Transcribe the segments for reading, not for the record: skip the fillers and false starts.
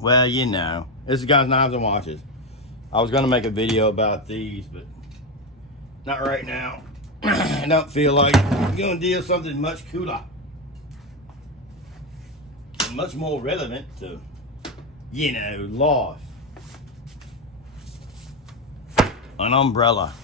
Well, you know, this is Guys, Knives, and Watches. I was going to make a video about these, but not right now. I don't feel like I'm going to deal something much cooler. And much more relevant to, you know, life. An umbrella.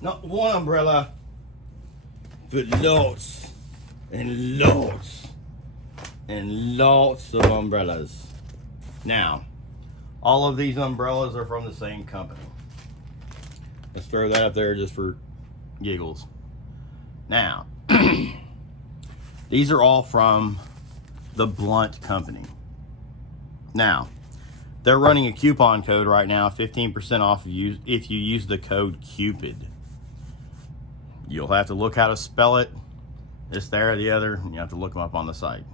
Not one umbrella, but lots and lots and lots of umbrellas. Now, all of these umbrellas are from the same company. Let's throw that up there just for giggles. Now, these are all from the Blunt Company. Now, they're running a coupon code right now, 15% off if you use the code CUPID. You'll have to look how to spell it, this, there, or the other, and you have to look them up on the site.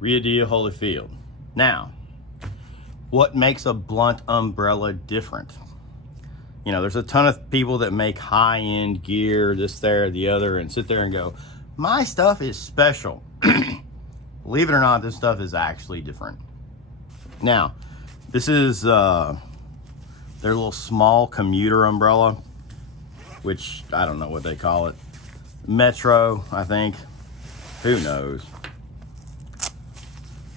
Rio de Holyfield. Now, what makes a Blunt umbrella different? You know, there's a ton of people that make high-end gear, this, there, the other, and sit there and go, my stuff is special. Believe it or not, this stuff is actually different. Now, this is their little small commuter umbrella, which I don't know what they call it. Metro, I think. Who knows?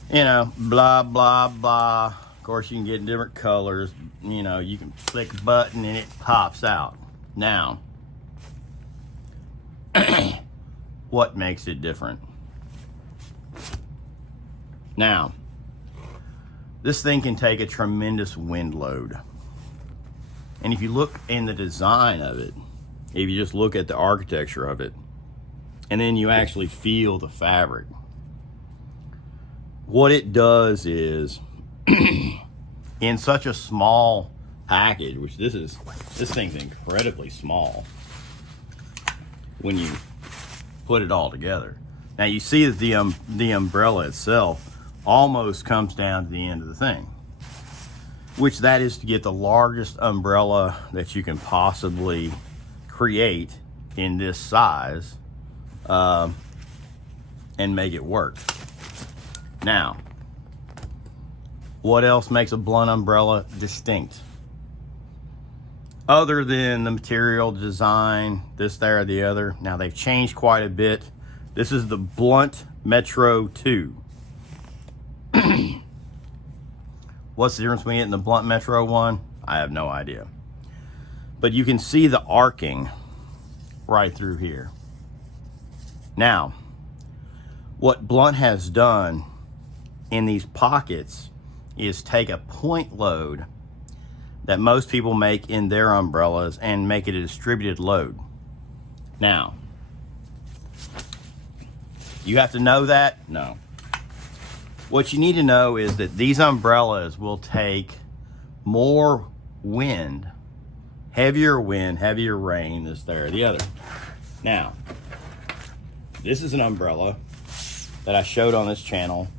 You know, blah, blah, blah. Of course, you can get different colors. You know, you can click a button and it pops out. Now, what makes it different? Now, this thing can take a tremendous wind load. And if you look in the design of it, if you just look at the architecture of it, and then you actually feel the fabric, what it does is, in such a small package, which this thing's incredibly small when you put it all together. Now you see that the umbrella itself almost comes down to the end of the thing, which that is to get the largest umbrella that you can possibly create in this size and make it work. Now, what else makes a Blunt umbrella distinct? Other than the material, design, this, there, or the other. Now, they've changed quite a bit. This is the Blunt Metro 2. What's the difference between it and the Blunt Metro 1? I have no idea. But you can see the arcing right through here. Now, what Blunt has done in these pockets is take a point load that most people make in their umbrellas and make it a distributed load. Now, you have to know that? No. What you need to know is that these umbrellas will take more wind, heavier rain, this, there, the other. Now, this is an umbrella that I showed on this channel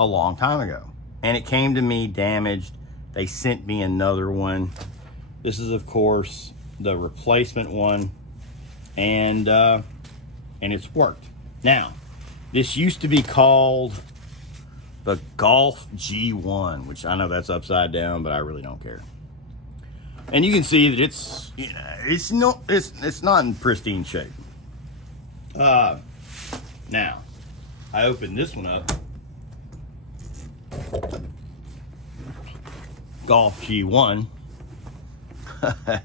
a long time ago, and it came to me damaged. They sent me another one. This is, of course, the replacement one, and it's worked. Now, this used to be called the Golf G1, which I know that's upside down, but I really don't care. And you can see that it's, you know, it's not in pristine shape. Now, I opened this one up. Golf G1.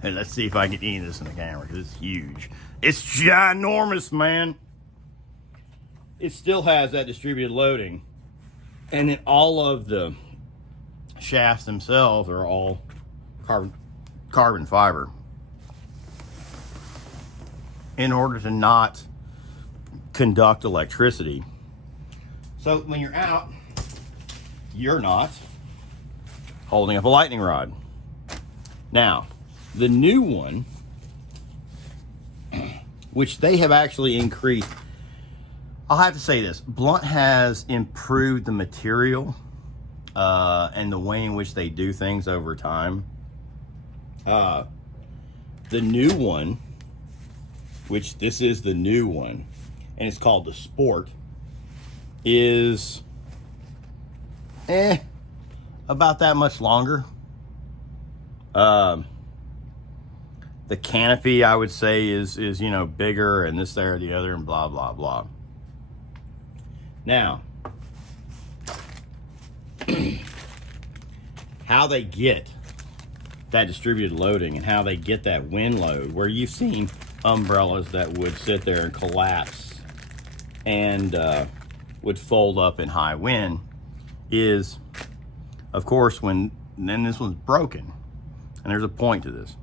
Let's see if I can eat this in the camera, because it's huge. It's ginormous, man. It still has that distributed loading. And then all of the shafts themselves are all carbon fiber, in order to not conduct electricity. So when you're out, you're not holding up a lightning rod. Now, the new one, which they have actually increased, I'll have to say this, Blunt has improved the material and the way in which they do things over time. The new one, which this is the new one, and it's called the Sport, is about that much longer. The canopy, I would say, is you know, bigger, and this, there, the other, and blah blah blah. Now, how they get that distributed loading and how they get that wind load, where you've seen umbrellas that would sit there and collapse and would fold up in high wind, is, of course, then this one's broken. And there's a point to this.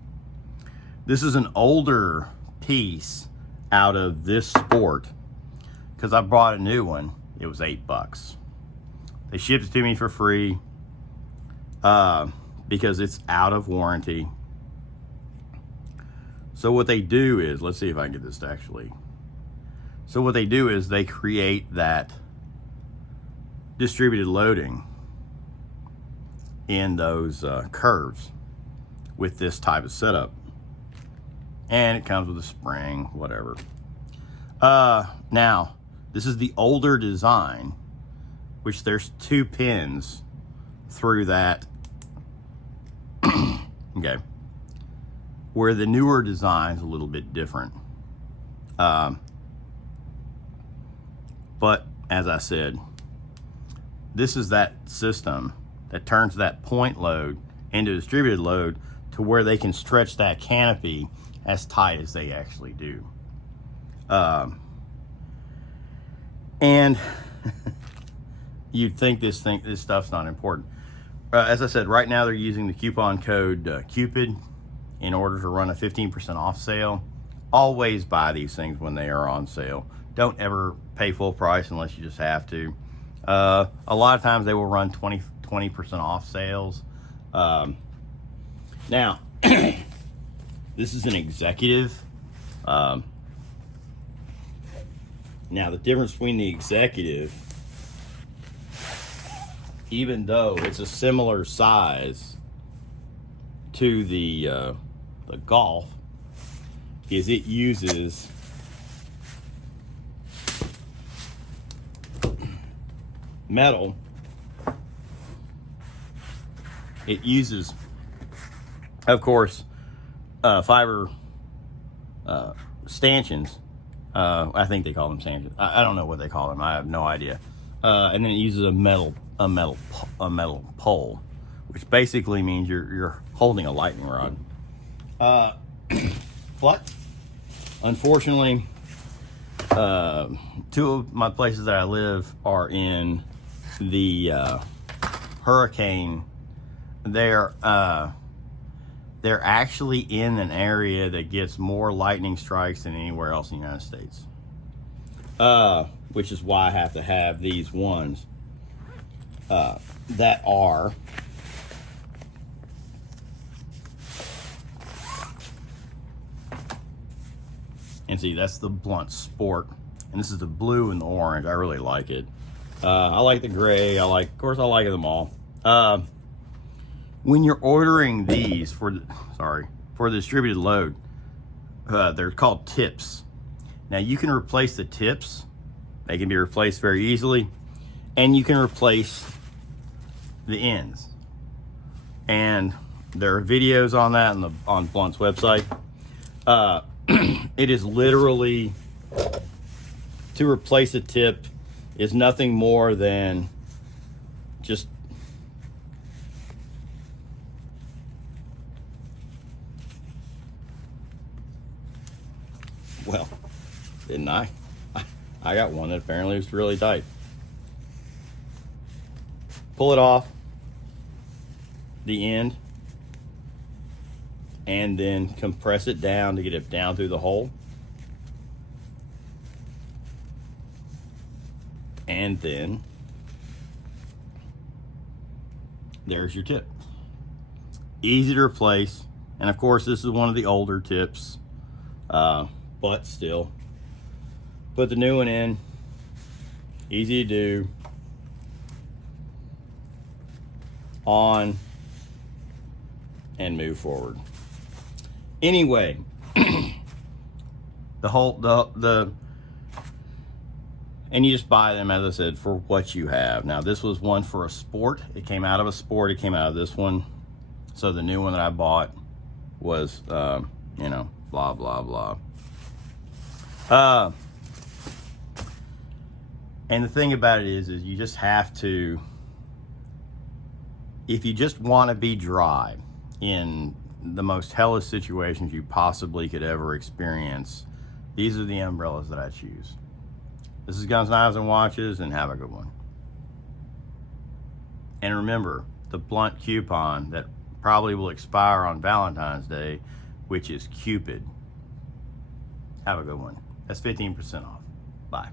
This is an older piece out of this Sport, because I bought a new one. It was $8. They shipped it to me for free because it's out of warranty. So what they do is, let's see if I can get this to actually. So what they do is they create that distributed loading in those curves with this type of setup. And it comes with a spring, whatever. Now, this is the older design, which there's 2 pins through that. Okay. Where the newer design's a little bit different. But as I said, this is that system that turns that point load into distributed load to where they can stretch that canopy as tight as they actually do. And you'd think this stuff's not important. As I said, right now they're using the coupon code Cupid in order to run a 15% off sale. Always buy these things when they are on sale. Don't ever pay full price unless you just have to. A lot of times they will run 20% off sales. Now, this is an executive. Now, the difference between the executive, even though it's a similar size to the Golf, is it uses metal. It uses, of course, fiber stanchions. I think they call them stanchions. I don't know what they call them. I have no idea. And then it uses a metal pole, which basically means you're holding a lightning rod. But unfortunately, 2 of my places that I live are in the hurricane. They're actually in an area that gets more lightning strikes than anywhere else in the United States. Which is why I have to have these ones that are and see, that's the Blunt Sport, and this is the blue and the orange. I really like it. I like the gray. Of course, I like them all. When you're ordering these for the distributed load, they're called tips. Now you can replace the tips. They can be replaced very easily, and you can replace the ends. And there are videos on that on Blunt's website. It is literally, to replace a tip is nothing more than just well, didn't I? I got one that apparently was really tight. Pull it off the end and then compress it down to get it down through the hole. And then there's your tip. Easy to replace. And of course, this is one of the older tips, but still. Put the new one in. Easy to do. On and move forward. Anyway, the And you just buy them, as I said, for what you have. Now, this was one for a sport. It came out of a sport. It came out of this one. So the new one that I bought was, you know, blah, blah, blah. And the thing about it is you just have to, if you just want to be dry in the most hellish situations you possibly could ever experience, these are the umbrellas that I choose. This is Guns, Knives, and Watches, and have a good one. And remember, the blunt coupon that probably will expire on Valentine's Day, which is Cupid. Have a good one. That's 15% off. Bye.